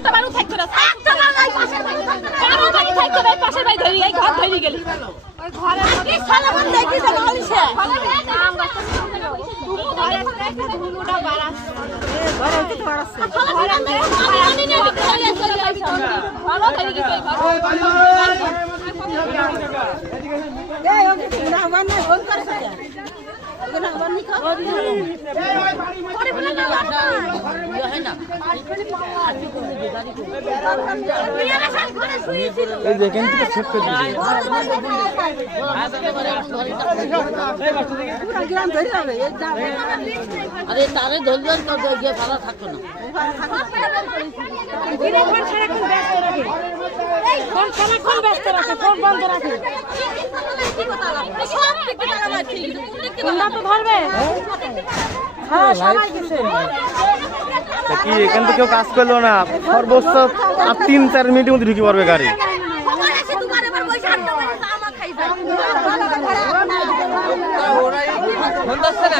একটা বারো থাকতো না, একটা বারো পাশের বাড়ি থাকতো না, পাশের বাড়ি ধরি এই ঘর ধরি গেলি ওই ঘরে কি সালামত দেখিছে বলিছে দুমুটা বাড়াস ঘরে কি বাড়াছে ঘরে আমি নিয়ে চলে যাইছি ভালো ধরি গেছে ঘর এই ওকে না মানে ফোন করছে ওকে না বানি কা পরে বলে না ইয়ে হয় না এই দেখেন কি সেট করে দিয়েছে আরে তারে ধরলেন তো গিয়ে ভালো থাকতো না ফোন ব্যস্ত রাখে ফোন বন্ধ রাখে কোনটা তো ধরবে হ্যাঁ সবাই গেছে কি এখান থেকে কেউ কাজ করলো না সর্বোচ্চ 3-4 মিনিটের মধ্যে ঢুকে পড়বে গাড়ি ফোন দিচ্ছে না